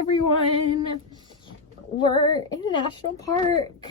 everyone. We're in a national park.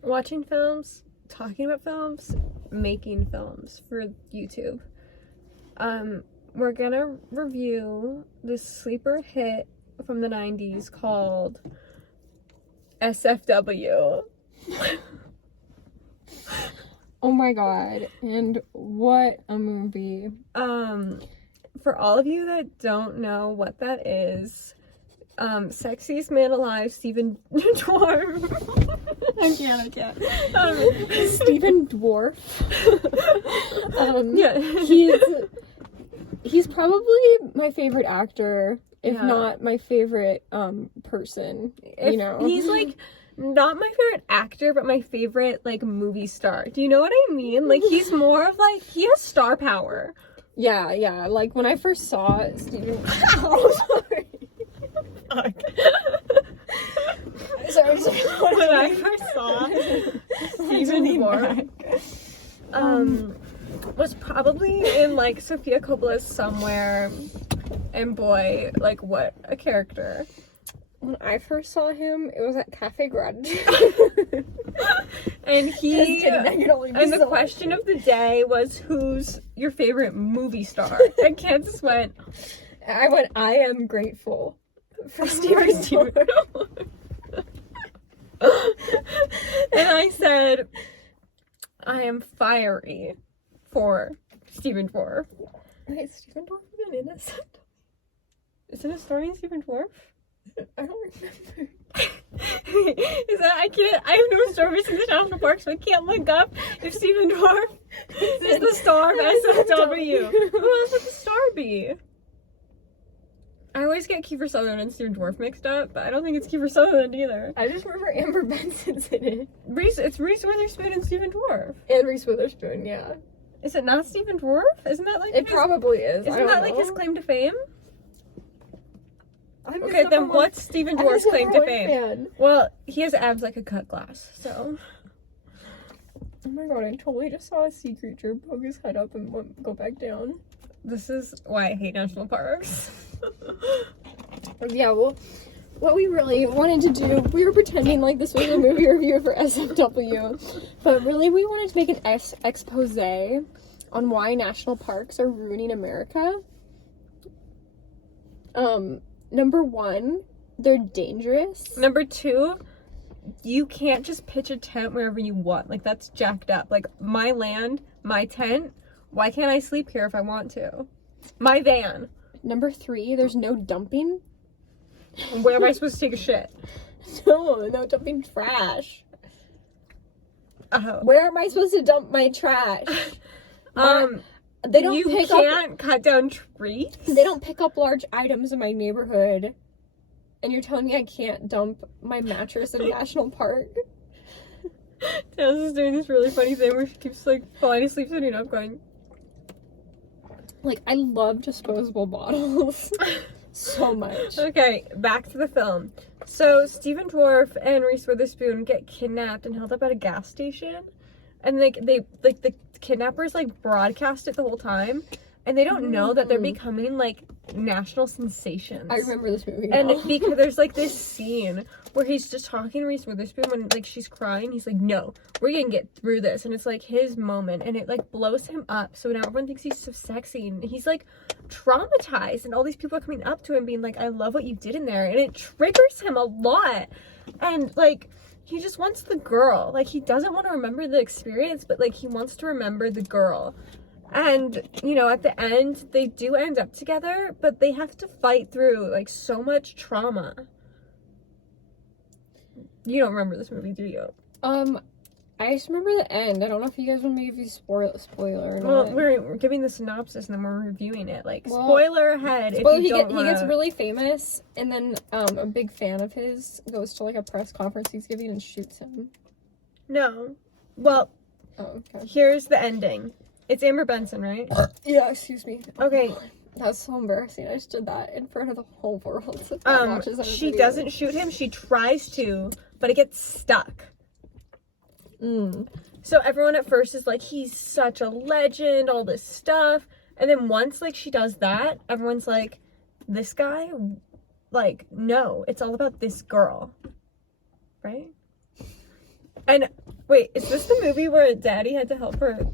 Watching films, talking about films, making films for YouTube. We're gonna review this sleeper hit from the 90s called SFW. Oh my god, and what a movie. For all of you that don't know what that is, sexiest man alive, Stephen Dwarf. I can't. Stephen Dwarf. Yeah. He's probably my favorite actor, if not my favorite person. You know, he's like not my favorite actor, but my favorite like movie star. Do you know what I mean? Like he's more of like he has star power. Yeah. Like when I first saw Stephen. Oh, sorry. Sorry. When I first saw Stephen Dwarf, was probably in like Sofia Coppola's Somewhere, and boy, like what a character. When I first saw him, it was at Cafe Gratitude. And the question of the day was, who's your favorite movie star? And Kansas went, I am grateful for Stephen Dwarf. And I said, I am fiery for Stephen Dwarf. Wait, Stephen Dwarf is an innocent? Isn't it starring Stephen Dwarf? I don't remember. Is that I have no service in the national park, so I can't look up if Stephen Dwarf is the star of SFW. Who else would the star be? I always get Kiefer Sutherland and Stephen Dwarf mixed up, but I don't think it's Kiefer Sutherland either. I just remember Amber Benson's in it. It's Reese Witherspoon and Stephen Dwarf. And Reese Witherspoon, yeah. Is it not Stephen Dwarf? Isn't that like it probably is? Isn't that like his claim to fame? I'm okay, then what's Stephen Dwarf's claim to fame? Fan. Well, he has abs like a cut glass, so. Oh my god, I totally just saw a sea creature poke his head up and go back down. This is why I hate national parks. Yeah, well, what we really wanted to do, we were pretending like this was a movie review for SFW, but really we wanted to make an expose on why national parks are ruining America. Number one, they're dangerous. Number two, you can't just pitch a tent wherever you want. Like, that's jacked up. Like, my land, my tent, why can't I sleep here if I want to? My van. Number three, there's no dumping. Where am I supposed to take a shit? No dumping trash. Oh. Where am I supposed to dump my trash? They don't. You can't cut down trees. They don't pick up large items in my neighborhood, and you're telling me I can't dump my mattress in a national park? Taz is doing this really funny thing where she keeps like falling asleep, sitting up, going. Like, I love disposable bottles so much. Okay, back to the film. So Stephen Dwarf and Reese Witherspoon get kidnapped and held up at a gas station, and the kidnappers like broadcast it the whole time, and they don't know that they're becoming like national sensations. I remember this movie. And because there's like this scene where he's just talking to Reese Witherspoon when like she's crying, he's like, no, we're gonna get through this, and it's like his moment, and it like blows him up, so now everyone thinks he's so sexy, and he's like traumatized, and all these people are coming up to him being like, I love what you did in there, and it triggers him a lot, and like he just wants the girl. Like, he doesn't want to remember the experience, but like he wants to remember the girl. And, you know, at the end, they do end up together, but they have to fight through, like, so much trauma. You don't remember this movie, do you? I just remember the end. I don't know if you guys want me to give you spoiler or not. Well, we're giving the synopsis and then we're reviewing it. Like, spoiler ahead. He gets really famous, and then a big fan of his goes to, like, a press conference he's giving and shoots him. No. Well, okay. Here's the ending. It's Amber Benson, right? Yeah, excuse me. Okay. That's so embarrassing. I just did that in front of the whole world. She doesn't shoot him. She tries to, but it gets stuck. So everyone at first is like, he's such a legend, all this stuff. And then once, like, she does that, everyone's like, this guy, like, no, it's all about this girl. Right? And, wait, is this the movie where Daddy had to help her?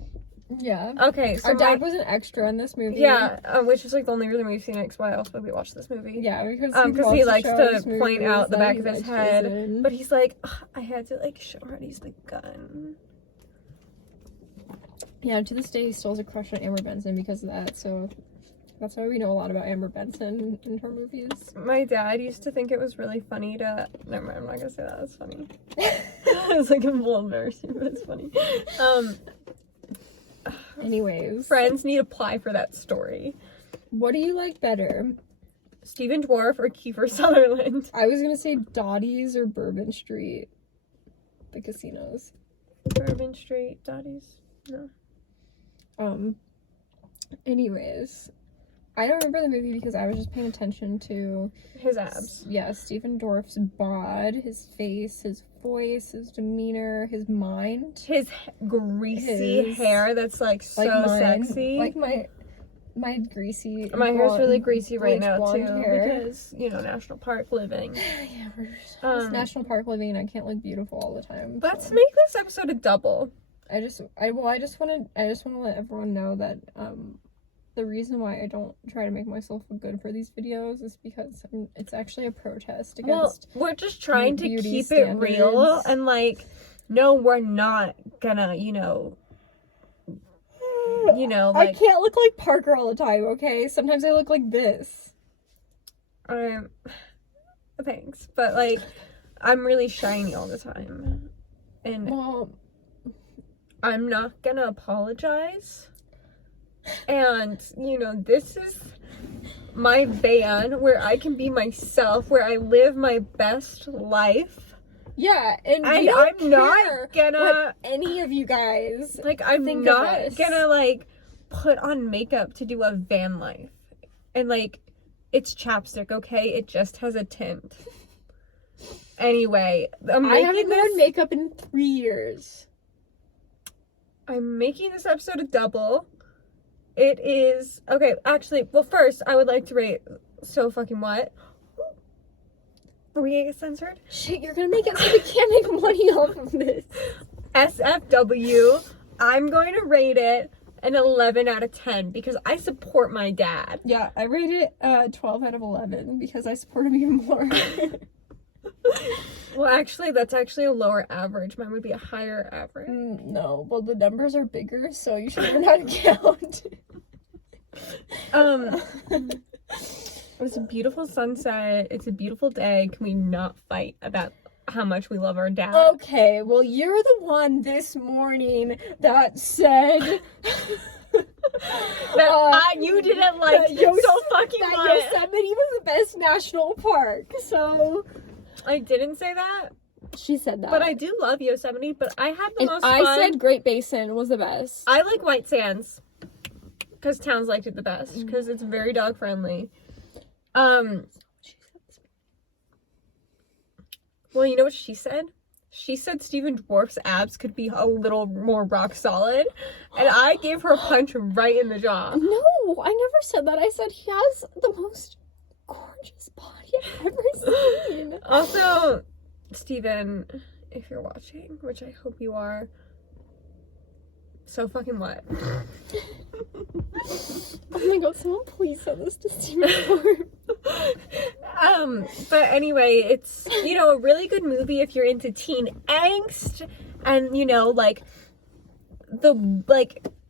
Yeah. Okay, so Our dad was an extra in this movie. yeah, which is, like, the only reason we've seen it, 'cause why else would we watch this movie? Yeah, because He likes to show point out the back of his head, Jason. but he's like, "Ugh, I had to, like, show her he's the gun." Yeah, to this day he still has a crush on Amber Benson because of that, so that's why we know a lot about Amber Benson in her movies. My dad used to think it was really funny to... Never mind, I'm not gonna say that. It's funny. It's like a little embarrassing, but it's funny. Anyways. Friends need to apply for that story. What do you like better? Stephen Dwarf or Kiefer Sutherland? I was gonna say Dottie's or Bourbon Street. The casinos. Bourbon Street, Dottie's. No. Anyways. I don't remember the movie because I was just paying attention to His abs. Yeah, Stephen Dorff's bod, his face, his voice, his demeanor, his mind. His greasy hair that's like so mine, sexy. like my greasy. My hair's really greasy right now blonde too hair. because, you know, national park living. Yeah, we're just national park living and I can't look beautiful all the time. Let's so. make this episode a double. I just want to let everyone know that the reason why I don't try to make myself look good for these videos is because it's actually a protest against. Well, we're just trying to beauty keep standards. it real and like, no, we're not gonna, you know, like, I can't look like Parker all the time, okay? Sometimes I look like this. Thanks, but like, I'm really shiny all the time, and Well, I'm not gonna apologize. And, you know, this is my van where I can be myself, where I live my best life. yeah, and I'm not gonna what any of you guys like, I'm think not of us. gonna like put on makeup to do a van life. And like, it's chapstick, okay? It just has a tint. Anyway, I haven't worn makeup in 3 years. I'm making this episode a double. It is... Okay, actually, well, first, I would like to rate So Fucking What. Are we gonna get censored? Shit, you're gonna make it so we can't make money off of this. SFW. I'm going to rate it an 11 out of 10 because I support my dad. Yeah, I rate it 12 out of 11 because I support him even more. Well, actually, that's actually a lower average. Mine would be a higher average. No, well, the numbers are bigger, so you should learn how to count. It's a beautiful sunset. It's a beautiful day. Can we not fight about how much we love our dad? Okay, well, you're the one this morning that said that you didn't like So Fucking What. Yosemite was the best national park, so... I didn't say that. She said that. But I do love Yosemite, but I had the most I fun. said Great Basin was the best. I like White Sands. Because Towns liked it the best. Because it's very dog friendly. Well, you know what she said? She said Stephen Dwarf's abs could be a little more rock solid. And I gave her a punch right in the jaw. No, I never said that. I said he has the most gorgeous body I've ever seen. Also, Steven, if you're watching, which I hope you are, So Fucking What? Oh my god, someone please send this to Steven Dwarf. But anyway, it's, you know, a really good movie if you're into teen angst and, you know, like,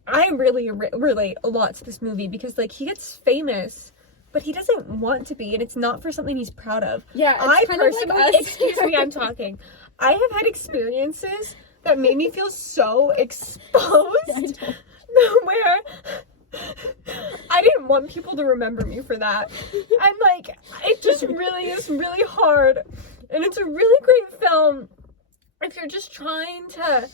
I really relate a lot to this movie because, like, he gets famous, but he doesn't want to be, and it's not for something he's proud of. Yeah, I it's kind of personally, like us. excuse me, I'm talking. I have had experiences that made me feel so exposed where I didn't want people to remember me for that. And like, it just really is really hard. And it's a really great film if you're just trying to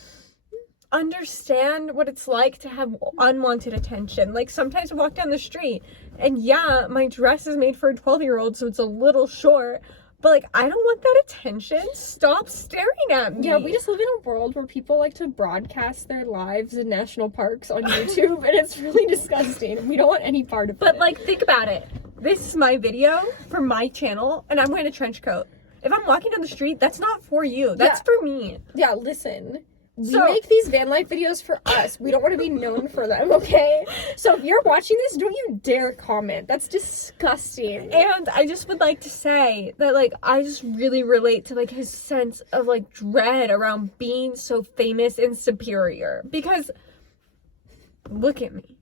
understand what it's like to have unwanted attention. Like, sometimes I walk down the street and yeah, my dress is made for a 12-year-old, so it's a little short. But, like, I don't want that attention. Stop staring at me. Yeah, we just live in a world where people like to broadcast their lives in national parks on YouTube, and it's really disgusting. We don't want any part of it. But, like, think about it. this is my video for my channel, and I'm wearing a trench coat. If I'm walking down the street, that's not for you. That's for me. Yeah, listen. We So- make these van life videos for us. We don't want to be known for them, okay? So if you're watching this, don't you dare comment. That's disgusting. And I just would like to say that, like, I just really relate to, like, his sense of, like, dread around being so famous and superior. Because, look at me.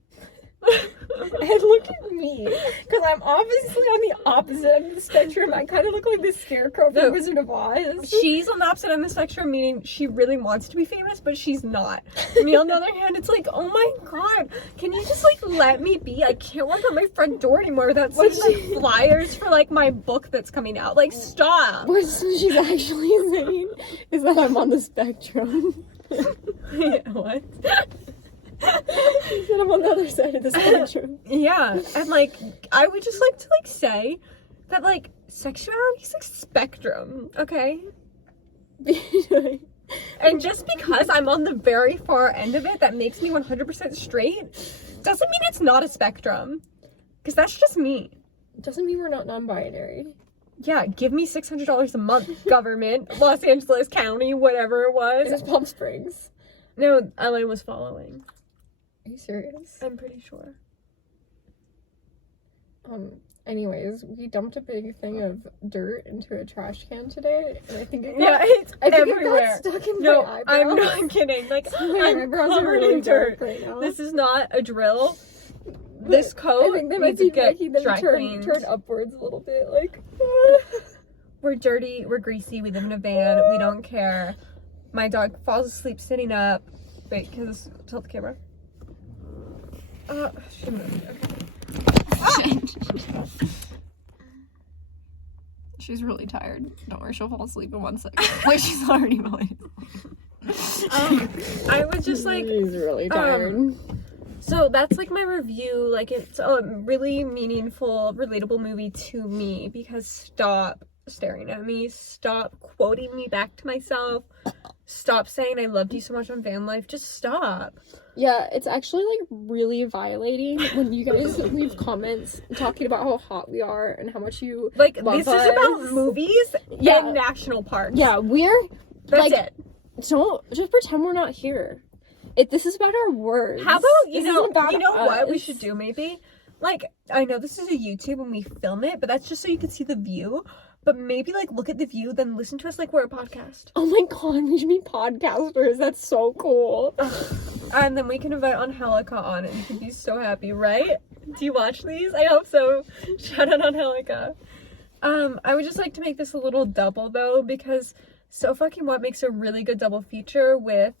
And look at me, because I'm obviously on the opposite end of the spectrum. I kind of look like the scarecrow from No. Wizard of Oz. She's on the opposite end of the spectrum, meaning she really wants to be famous, but she's not. Me, on the other hand, it's like, oh my god, can you just, like, let me be? I can't walk out my front door anymore without seeing, like, flyers for, like, my book that's coming out. Like, stop. What she's actually saying is that I'm on the spectrum. What? She said I'm on the other side of the spectrum. Yeah, and, like, I would just like to, like, say that, like, sexuality is a spectrum, okay? And just because I'm on the very far end of it, that makes me 100% straight, doesn't mean it's not a spectrum. Because that's just me. Doesn't mean we're not non-binary. Yeah, give me $600 a month, government, Los Angeles County, whatever it It was. was Palm Springs. No, LA was following. Are you serious? I'm pretty sure. Anyways, we dumped a big thing of dirt into a trash can today, and I think it got, Yeah, it's I think everywhere. it got stuck in No, my I'm eyebrows. not kidding. Like, My I'm eyebrows are covered really in dirt. dark right now. This is not a drill. This coat I think they might needs to be get making them dry cleaned. turn upwards a little bit, like. We're dirty, we're greasy, we live in a van, we don't care. My dog falls asleep sitting up. Wait, can this tilt the camera? She moved. Okay. She's really tired. Don't worry, she'll fall asleep in 1 second. Like, she's already falling asleep. I would just like, She's really tired. so that's like my review. Like, it's a really meaningful, relatable movie to me because stop staring at me, stop quoting me back to myself, stop saying I loved you so much on van life, just stop. Yeah, it's actually like really violating when you guys leave comments talking about how hot we are and how much you Like, love this us. is about movies Yeah. and national parks. Yeah, we're That's like, it. don't just pretend we're not here. This is about our words. How about, This isn't about what we us. should do maybe? Like, I know this is a YouTube when we film it, but that's just so you can see the view. But maybe, like, look at the view, then listen to us like we're a podcast. Oh my god, we should be podcasters. That's so cool. And then we can invite Angelica on it, and she'd be so happy, right? Do you watch these? I hope so. Shout out Angelica. I would just like to make this a little double, though, because So Fucking What makes a really good double feature with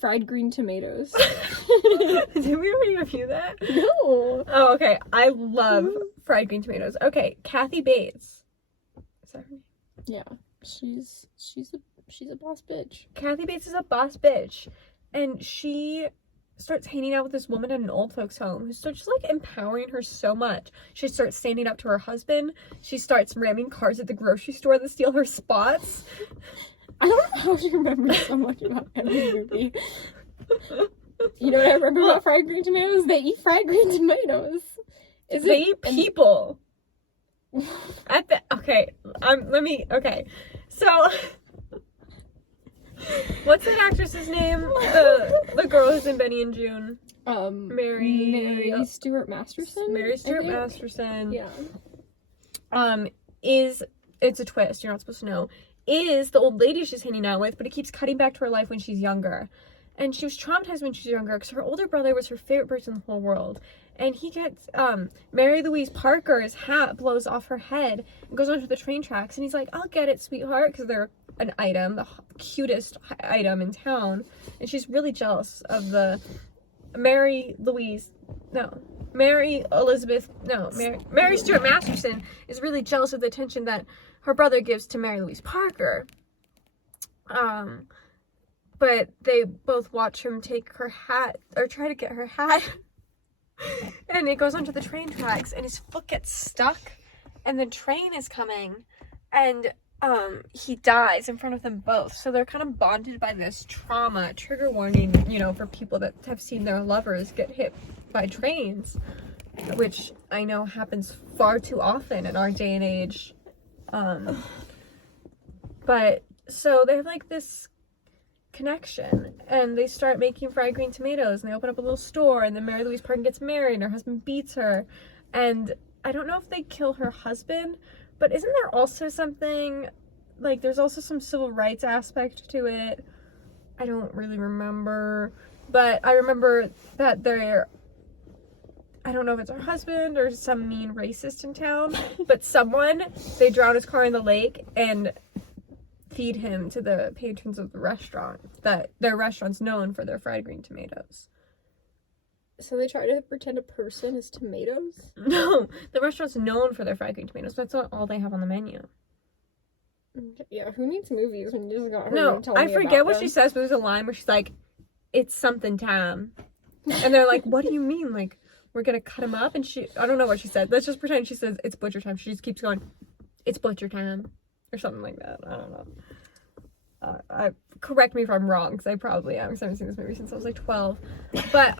fried green tomatoes. Did we already review that? No. Oh, okay. I love fried green tomatoes. Okay, Kathy Bates. Is that her name? Yeah, she's a boss bitch. Kathy Bates is a boss bitch, and she starts hanging out with this woman in an old folks home who starts just like empowering her so much. She starts standing up to her husband. She starts ramming cars at the grocery store that steal her spots. I don't know how she remembers so much about every movie. You know what I remember about fried green tomatoes? They eat fried green tomatoes. They eat people. Okay, so what's that actress's name? The girl who's in Benny and June. Mary Stuart Masterson. Mary Stuart I think. Masterson. Yeah. It's a twist, you're not supposed to know, is the old lady she's hanging out with, but it keeps cutting back to her life when she's younger. And she was traumatized when she was younger because her older brother was her favorite person in the whole world. And he gets, Mary Louise Parker's hat blows off her head and goes onto the train tracks. And he's like, I'll get it, sweetheart, because they're an item, the cutest item in town. And she's really jealous of the Mary Stuart Masterson is really jealous of the attention that her brother gives to Mary Louise Parker. But they both watch him take her hat, or try to get her hat, and it goes onto the train tracks, and his foot gets stuck, and the train is coming, and he dies in front of them both. So they're kind of bonded by this trauma. Trigger warning, you know, for people that have seen their lovers get hit by trains, which I know happens far too often in our day and age. But so they have like this connection, and they start making fried green tomatoes, and they open up a little store, and then Mary Louise Parton gets married, and her husband beats her, and I don't know if they kill her husband, but isn't there also something, like, there's also some civil rights aspect to it? I don't really remember, but I remember that I don't know if it's her husband or some mean racist in town, but they drown his car in the lake and feed him to the patrons of the restaurant. That their restaurant's known for their fried green tomatoes. So they try to pretend a person is tomatoes? No, the restaurant's known for their fried green tomatoes. That's not all they have on the menu. Yeah, who needs movies when you just got her No, to tell I me forget about what them? she says, but there's a line where she's like, "It's something time," and they're like, "What do you mean? Like, we're gonna cut him up?" And I don't know what she said. Let's just pretend she says it's butcher time. She just keeps going, "It's butcher time," or something like that. I don't know. Correct me if I'm wrong, because I probably am, because I haven't seen this movie since I was like 12. But